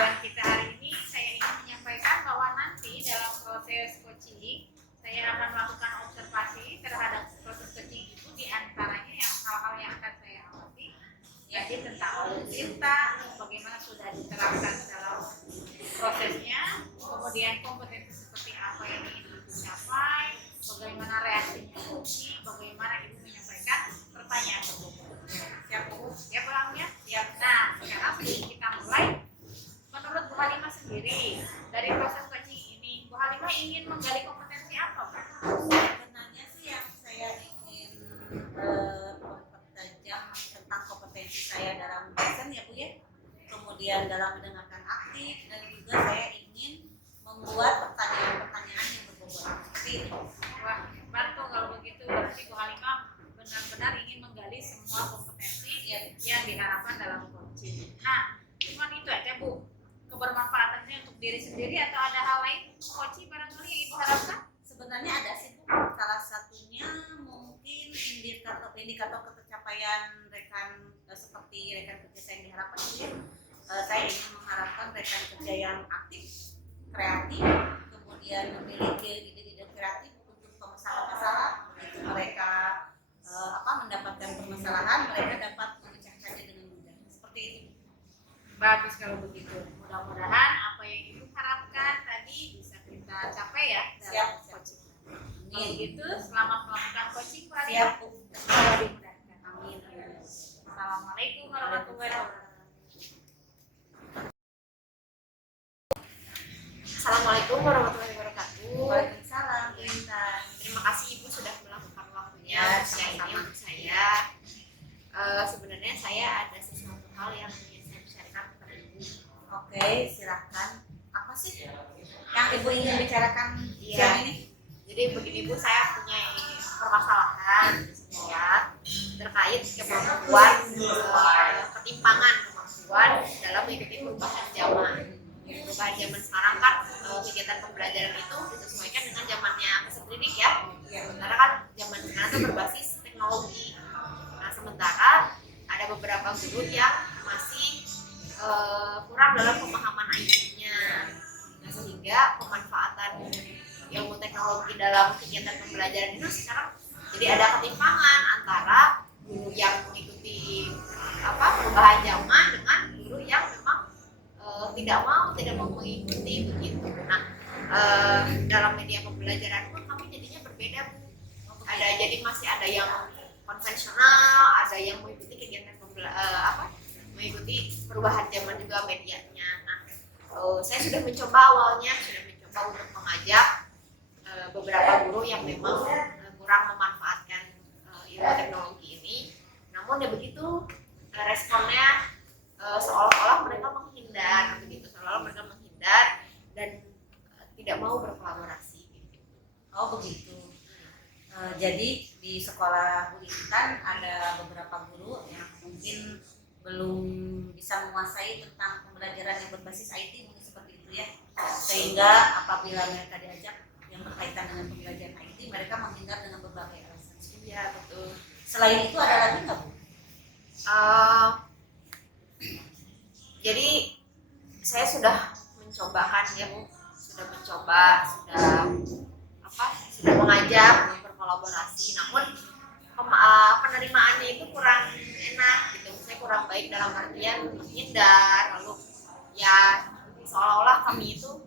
tujuan kita hari ini saya ingin menyampaikan bahwa nanti dalam proses coaching saya akan melakukan observasi terhadap proses coaching itu, diantaranya yang hal-hal yang akan saya amati yaitu tentang cinta, bagaimana sudah diterapkan dalam prosesnya, kemudian kompetensi seperti apa yang ingin dicapai, bagaimana reaksinya coaching, bagaimana ibu menyampaikan pertanyaan tersebut. Siap Bu? Siap orangnya? Siap. Nah, sekarang sebelum kita mulai, menurut Bu Halimah sendiri dari proses coaching ini, Bu Halimah ingin menggali kompetensi apa, Pak? Sebenarnya sih yang saya ingin mempertajam tentang kompetensi saya dalam present ya Bu ya, kemudian dalam mendengarkan aktif, dan juga saya ingin membuat pertanyaan-pertanyaan yang berbobot seperti itu. Wah, bantu kalau begitu berarti Bu Halimah benar-benar ingin menggali semua kompetensi yang diharapkan dalam coaching. Nah, cuma itu aja Bu, kebermanfaatannya untuk diri sendiri atau ada hal lain untuk coaching barangkali yang Ibu harapkan? Sebenarnya ada sih Bu, salah satunya mungkin indikator pencapaian rekan seperti rekan kerja saya yang diharapkan itu ya. Saya ingin mengharapkan rekan kerja yang aktif, kreatif, kemudian memiliki ide-ide kreatif untuk pemecahan masalah. Begitu mereka mendapatkan permasalahan, mereka dapat memecahkannya dengan mudah. Seperti itu. Bagus kalau begitu. Mudah-mudahan apa yang Ibu harapkan tadi bisa kita capai ya dalam coaching. Kalau begitu, selamat melakukan coaching Bu Halimah. Siap Bu. Semoga dimudahkan. Amin. Assalamualaikum warahmatullahi wabarakatuh. Assalamualaikum warahmatullahi wabarakatuh. Waalaikumsalam. Intan. Terima kasih Ibu sudah melakukan waktunya Ya, siang ini untuk saya. Sebenarnya saya ada sesuatu hal yang ingin saya bicarakan kepada Ibu. Oke, silahkan. Apa sih yang Ibu ingin bicarakan siang ini? Jadi begini Bu, saya punya permasalahan di sekolah terkait kemampuan ketimpangan kemampuan dalam mengikuti perubahan zaman. Perubahan zaman sekarang kan kegiatan pembelajaran itu disesuaikan dengan zamannya peserta didik ya. Sementara kan zaman sekarang itu berbasis teknologi. Nah, sementara ada beberapa guru yang masih kurang dalam pemahaman IT-nya. Nah, sehingga pemanfaatan ilmu teknologi dalam kegiatan pembelajaran itu sekarang jadi ada ketimpangan antara guru yang mengikuti perubahan zaman dengan guru yang memang tidak mau mengikuti begitu. Nah, dalam media pembelajaran pun kami jadinya berbeda Bu. Jadi masih ada yang konvensional, ada yang mengikuti kegiatan mengikuti perubahan zaman juga medianya. Nah, saya sudah mencoba untuk mengajak beberapa guru yang memang kurang memanfaatkan ilmu teknologi ini. Namun ya begitu, responnya seolah-olah mereka menghindar dan tidak mau berkolaborasi gitu. Oh begitu. Jadi di sekolah Bu Intan ada beberapa guru yang mungkin belum bisa menguasai tentang pembelajaran yang berbasis IT, mungkin seperti itu ya. Sehingga apabila mereka diajak yang berkaitan dengan pembelajaran IT, mereka menghindar dengan berbagai alasan. Iya betul. Selain itu ada lagi nggak Bu? Jadi saya sudah mencobakan ya Bu, sudah mengajak berkolaborasi, namun penerimaannya itu kurang enak gitu. Saya kurang baik dalam artian menghindar, lalu ya seolah-olah kami itu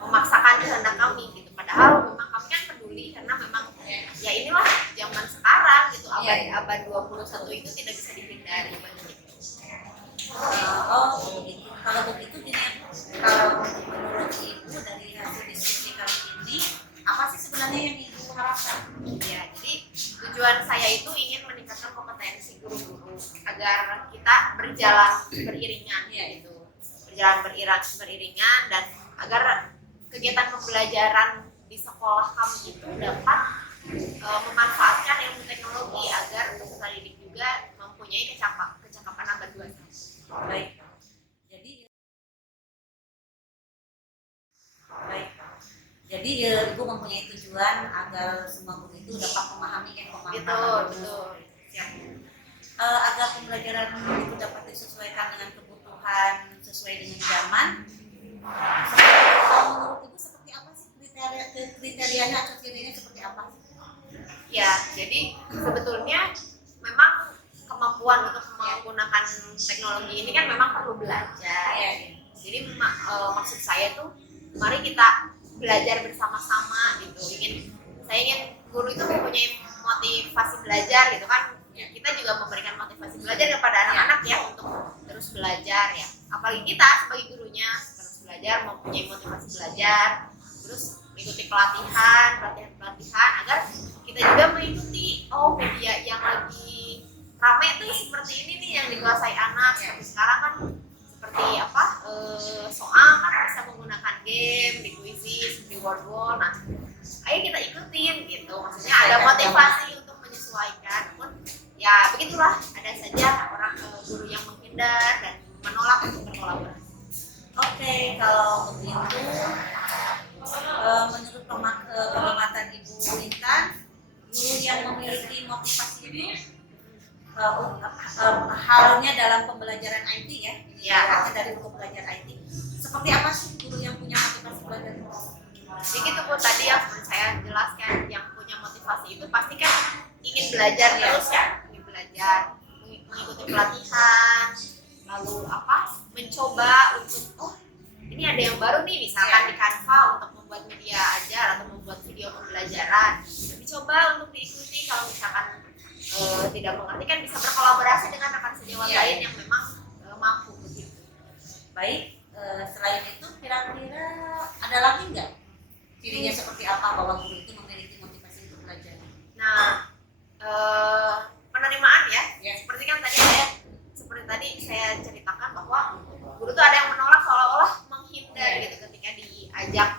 memaksakan kehendak kami gitu. Padahal memang kami kan peduli karena memang ya inilah zaman sekarang gitu, abad 21 itu tidak bisa dihindari begitu. Begitu. Kalau begitu gini, kalau menurut Ibu dari hasil diskusi kali ini, apa sih sebenarnya yang Ibu harapkan? Ya, jadi tujuan saya itu ingin meningkatkan kompetensi guru-guru agar kita berjalan beriringan gitu. Beriringan dan agar kegiatan pembelajaran di sekolah kami itu dapat memanfaatkan ilmu teknologi agar peserta didik juga mempunyai kecakapan abad 21. Baik. Jadi Ibu mempunyai tujuan agar semua guru itu dapat memahami Betul. Agar pembelajaran itu dapat disesuaikan dengan kebutuhan kebutuhan sesuai dengan zaman. Kalau menurut Ibu seperti apa sih kriterianya atau kriterianya seperti apa? Ya, jadi sebetulnya memang kemampuan untuk menggunakan teknologi ini kan memang perlu belajar. Jadi maksud saya tuh mari kita belajar bersama-sama gitu. Saya ingin guru itu mempunyai motivasi belajar gitu kan. Kita juga memberikan motivasi belajar kepada anak-anak ya untuk terus belajar ya. Apalagi kita sebagai gurunya terus belajar, mempunyai motivasi belajar, terus mengikuti pelatihan agar kita juga mengikuti media yang lagi rame tuh seperti ini nih yang dikuasai anak. Seperti sekarang kan seperti soal kan bisa menggunakan game di Quizzes, di Wordwall. Nah, ayo kita ikutin gitu. Maksudnya ada motivasi untuk menyesuaikan. Pun ya begitulah, ada saja orang guru yang menghindar dan menolak untuk berkolaborasi. Oke, kalau begitu menurut pengamatan Ibu Intan, guru yang memiliki motivasi itu halnya dalam pembelajaran IT ya, artinya dari buku belajar IT. Seperti apa sih guru yang punya motivasi belajar? Jadi itu pun tadi yang saya jelaskan, yang punya motivasi itu pasti kan ingin belajar terus ya, ingin belajar, mengikuti pelatihan, lalu mencoba untuk ini ada yang baru nih, misalkan di Canva untuk membuat media ajar atau membuat video pembelajaran, dicoba untuk diikuti. Kalau misalkan tidak mengerti kan bisa berkolaborasi dengan rekan sejawat lain yang memang mampu begitu. Baik, selain itu kira-kira ada lagi nggak cirinya seperti apa bahwa guru itu memiliki motivasi untuk belajar? Nah, penerimaan ya. Seperti tadi saya ceritakan bahwa guru tuh ada yang menolak seolah-olah menghindar gitu ketika diajak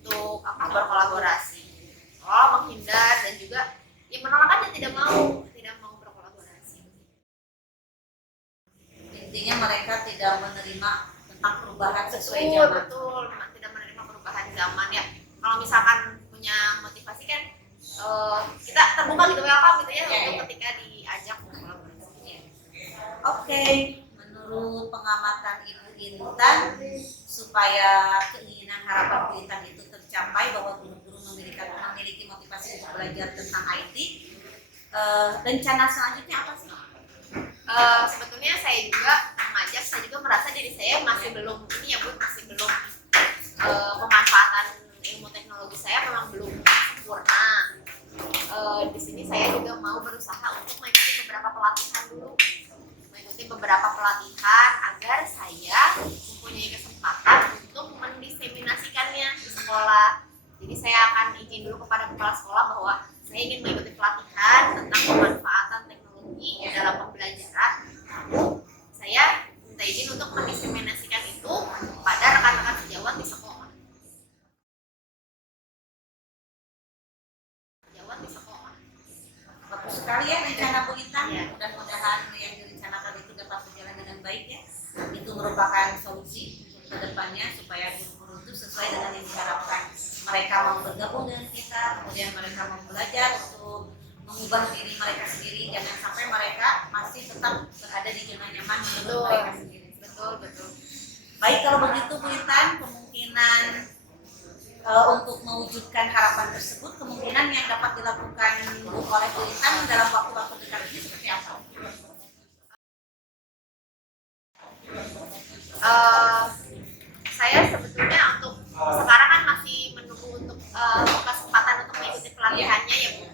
untuk berkolaborasi. Seolah menghindar dan juga ya menolak aja, tidak mau berkolaborasi. Intinya mereka tidak menerima tentang perubahan sesuai zaman. Betul, tidak menerima perubahan zaman ya. Kalau misalkan punya motivasi kan kita terbuka gitu welcome gitu ya untuk ketika diajak berkolaborasi. Oke, menurut pengamatan Ibu Intan, supaya keinginan harapan Bu Intan itu tercapai bahwa guru-guru memiliki motivasi untuk belajar tentang IT, rencana selanjutnya apa sih? Sebetulnya saya juga merasa diri saya masih belum pemanfaatan ilmu teknologi saya memang belum sempurna. Di sini saya juga mau berusaha untuk mengikuti beberapa pelatihan agar saya mempunyai kesempatan untuk mendiseminasikannya di sekolah. Jadi saya akan izin dulu kepada kepala sekolah bahwa saya ingin mengikuti pelatihan tentang pemanfaatan teknologi dalam pembelajaran. Lalu saya minta izin untuk mendiseminasikan itu pada rekan-rekan sejawat di sekolah. Bagus sekali ya rencana Bu Intan. Mudah-mudahan yang direncanakan itu dapat berjalan dengan baik ya. Itu merupakan solusi ke depannya supaya guru-guru itu sesuai dengan yang diharapkan. Mereka mau bergabung dengan kita, kemudian mereka mau belajar untuk mengubah diri mereka sendiri, jangan sampai mereka masih tetap berada di zona nyaman menurut mereka sendiri. Betul. Baik, kalau begitu Bu Intan, kemungkinan untuk mewujudkan harapan tersebut, kemungkinan yang dapat dilakukan oleh Bu Intan dalam waktu-waktu dekat ini seperti apa? Saya sebetulnya untuk sekarang kan masih menunggu untuk kesempatan untuk mengikuti pelatihannya ya Bu.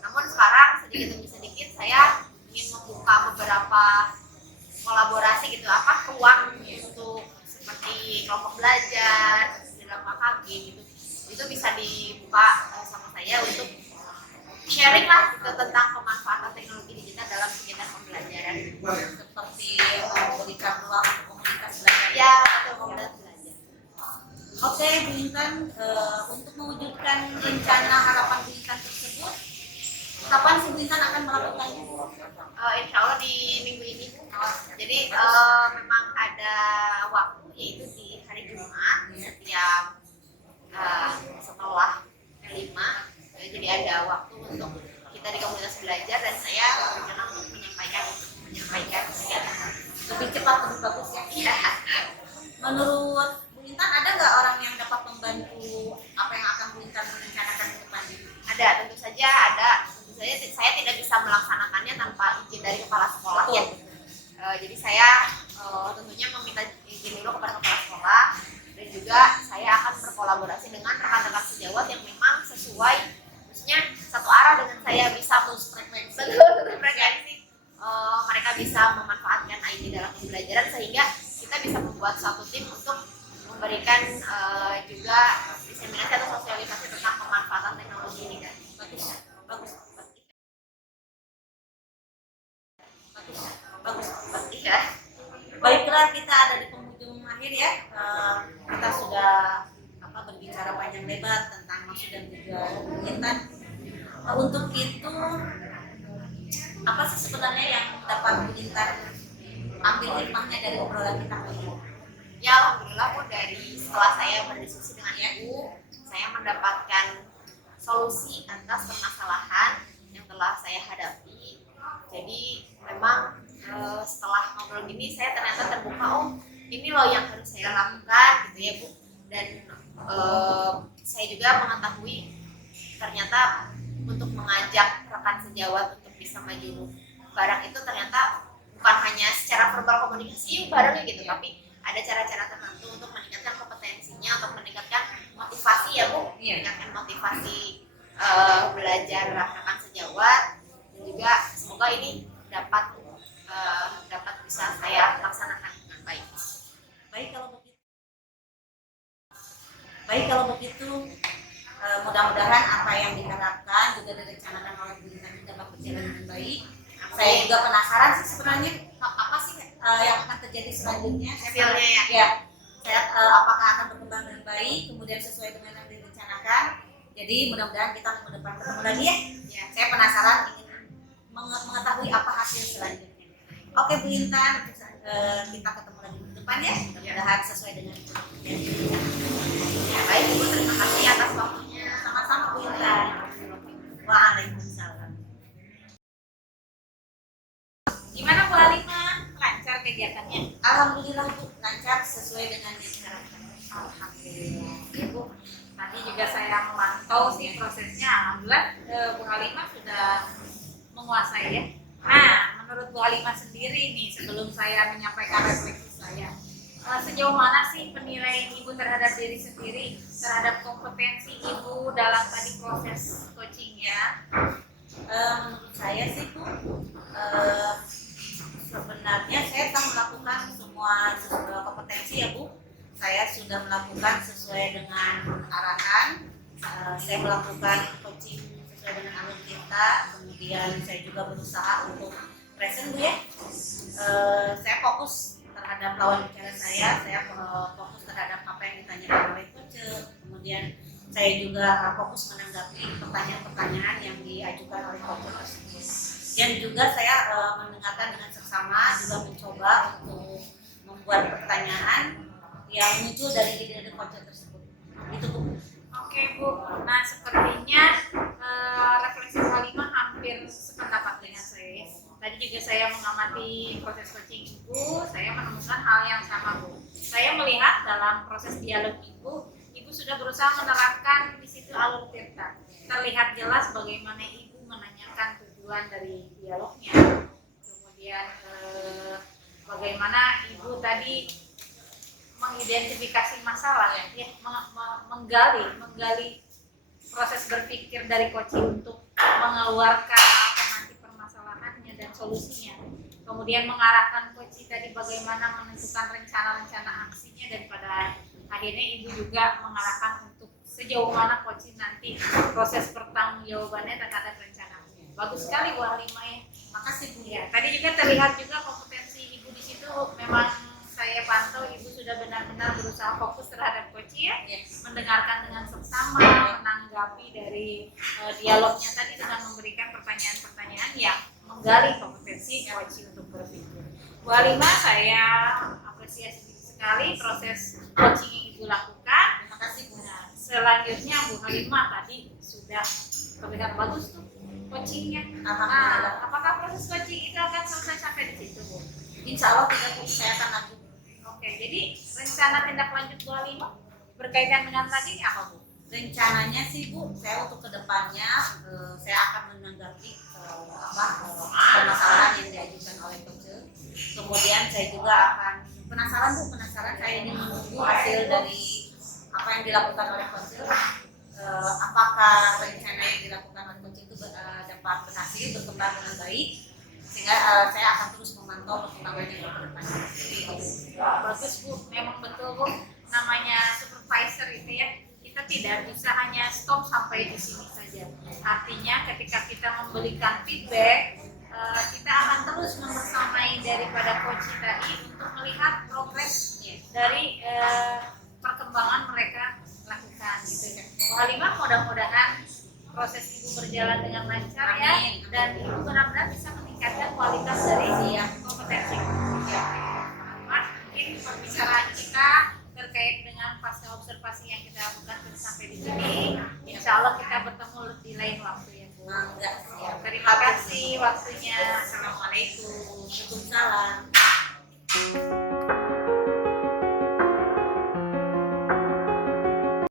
Namun sekarang sedikit demi sedikit saya ingin membuka beberapa kolaborasi gitu, ruang untuk seperti kelompok belajar dalam KKG gitu. Itu bisa dibuka sama saya untuk sharing lah gitu, tentang pemanfaatan teknologi digital dalam kegiatan pembelajaran seperti memberikan ruang untuk komunitas belajar. Ya, betul, komunitas belajar. Oke, Bu Intan, untuk mewujudkan rencana harapan Bu Intan tersebut, kapan Bu Intan akan melakukannya? Insya Allah di minggu ini. Jadi memang ada waktu, yaitu di hari Jumat setiap setelah L5. Jadi ada waktu untuk kita di komunitas belajar dan saya berencana untuk menyampaikan kegiatan. Lebih cepat lebih bagus ya. Iya. Menurut Bu Intan ada nggak orang yang dapat membantu apa yang akan Bu Intan rencanakan ke depannya? Ada, tentu saja ada. Tentu saja saya tidak bisa melaksanakannya tanpa izin dari kepala sekolah ya. Jadi saya tentunya meminta izin dulu kepada kepala sekolah, dan juga saya akan berkolaborasi dengan rekan-rekan sejawat yang memang sesuai, maksudnya satu arah dengan saya, bisa frekuensi. Betul, frekuensi. Mereka bisa memanfaatkan ID dalam pembelajaran sehingga kita bisa membuat suatu tim untuk memberikan juga diseminasi atau sosialisasi tentang pemanfaatan teknologi ini kan. Bagus, bagus, bagus, bagus, bagus. Iya. Baiklah, kita ada di penghujung akhir ya. Kita sudah berbicara panjang lebar tentang maksud dan tujuan Bu Intan. Untuk itu, apa sih sebenarnya yang dapat Bu Intan ambil hikmahnya dari obrolan kita kali ini? Ya alhamdulillah Bu, dari setelah saya berdiskusi dengan Ibu, saya mendapatkan solusi atas permasalahan yang telah saya hadapi. Jadi memang setelah ngobrol gini saya ternyata terbuka, oh ini loh yang harus saya lakukan gitu ya Bu. Dan saya juga mengetahui ternyata untuk mengajak rekan sejawat untuk bisa maju bareng itu ternyata bukan hanya secara verbal komunikasi barengnya gitu, tapi ada cara-cara tertentu untuk meningkatkan kompetensinya, untuk meningkatkan motivasi ya Bu, meningkatkan motivasi belajar rekan sejawat, dan juga semoga ini dapat bisa saya laksanakan dengan baik. Baik kalau begitu, mudah-mudahan apa yang diharapkan juga direncanakan oleh Bu Intan dapat berjalan dengan baik. Saya juga penasaran sih sebenarnya apa sih yang akan terjadi selanjutnya. Hasilnya ya. Ya, saya apakah akan berkembang dengan baik, kemudian sesuai dengan yang direncanakan. Jadi mudah-mudahan kita minggu depan ketemu lagi ya. Saya penasaran ingin mengetahui apa hasil selanjutnya. Oke Bu Intan, kita ketemu lagi minggu depan ya. Mudah-mudahan sesuai dengan yang Ya, baik Ibu, terima kasih atas waktunya. sama-sama Bu Intan. Waalaikumsalam. Gimana Bu Halimah? Lancar kegiatannya? Alhamdulillah Bu, lancar sesuai dengan yang diharapkan. Alhamdulillah. Ya Bu, tadi juga saya memantau sih prosesnya. Alhamdulillah Bu Halimah sudah menguasai ya. Nah, menurut Bu Halimah sendiri nih, sebelum saya menyampaikan refleksi saya, sejauh mana sih penilaian Ibu terhadap diri sendiri, terhadap kompetensi Ibu dalam tadi proses coaching ya? Menurut saya sih Bu, sebenarnya saya telah melakukan semua kompetensi ya Bu. Saya sudah melakukan sesuai dengan arahan. Saya melakukan coaching sesuai dengan alur kita. Kemudian saya juga berusaha untuk present Bu ya. Saya fokus terhadap lawan bicara saya fokus terhadap apa yang ditanyakan oleh coach. Kemudian saya juga fokus menanggapi pertanyaan-pertanyaan yang diajukan oleh coach tersebut. Dan juga saya mendengarkan dengan seksama, juga mencoba untuk membuat pertanyaan yang muncul dari ide coach tersebut. Itu Bu. Oke Bu, nah sepertinya refleksi Bu Halimah hampir sependapat dengan saya. Tadi juga saya mengamati proses coaching Ibu, saya menemukan hal yang sama Bu. Saya melihat dalam proses dialog Ibu sudah berusaha menerapkan di situ alur tirta. Terlihat jelas bagaimana Ibu menanyakan tujuan dari dialognya. Kemudian bagaimana Ibu tadi mengidentifikasi masalah, ya, menggali proses berpikir dari coaching untuk mengeluarkan alternatif permasalahannya dan solusinya. Kemudian mengarahkan coaching tadi bagaimana menentukan rencana-rencana aksinya, dan pada akhirnya Ibu juga mengarahkan untuk sejauh mana coaching nanti proses pertanggungjawabannya terhadap rencana. Bagus sekali Bu Halimah ya. Makasih Bu. Ya, tadi juga terlihat juga kompetensi Ibu di situ. Memang saya pantau Ibu sudah benar-benar berusaha fokus terhadap coaching ya, mendengarkan dengan seksama, menanggapi dari dialognya tadi dengan memberikan pertanyaan-pertanyaan yang menggali kompetensi coaching untuk berpikir. Bu Halimah, saya apresiasi sekali proses coaching yang Ibu lakukan. Terima kasih Bu. Nah, selanjutnya Bu Halimah tadi sudah terlihat bagus tuh coachingnya. Alhamdulillah. Nah, apakah proses coaching itu akan selesai sampai di situ Bu? Insya Allah tidak Bu, saya akan lanjut. Oke, jadi rencana tindak lanjut Bu Halimah berkaitan dengan tadi ini apa Bu? Rencananya sih Bu, saya untuk kedepannya saya akan menanggapi permasalahan yang diajukan oleh Kecil. Kemudian saya juga akan penasaran saya ingin menunggu hasil dari apa yang dilakukan oleh Kecil. Apakah rencana yang dilakukan oleh Kecil itu dapat berhasil berkembang dengan baik, sehingga saya akan terus memantau perkembangannya ke depannya. Bagus Bu, memang betul Bu, namanya supervisor itu ya, kita tidak bisa hanya stop sampai di sini saja. Artinya ketika kita memberikan feedback, kita akan terus membersamai daripada coach tadi untuk melihat progres dari perkembangan mereka lakukan gitu ya. Bu Halimah, mudah-mudahan proses Ibu berjalan dengan lancar ya, dan Ibu benar-benar bisa meningkatkan kualitas dari kompetensi. Mungkin pembicaraan kita terkait dengan pasca observasi yang kita lakukan sampai di sini. Insya Allah kita bertemu di lain waktu ya Bu. Terima kasih waktunya. Assalamualaikum. Waalaikumsalam.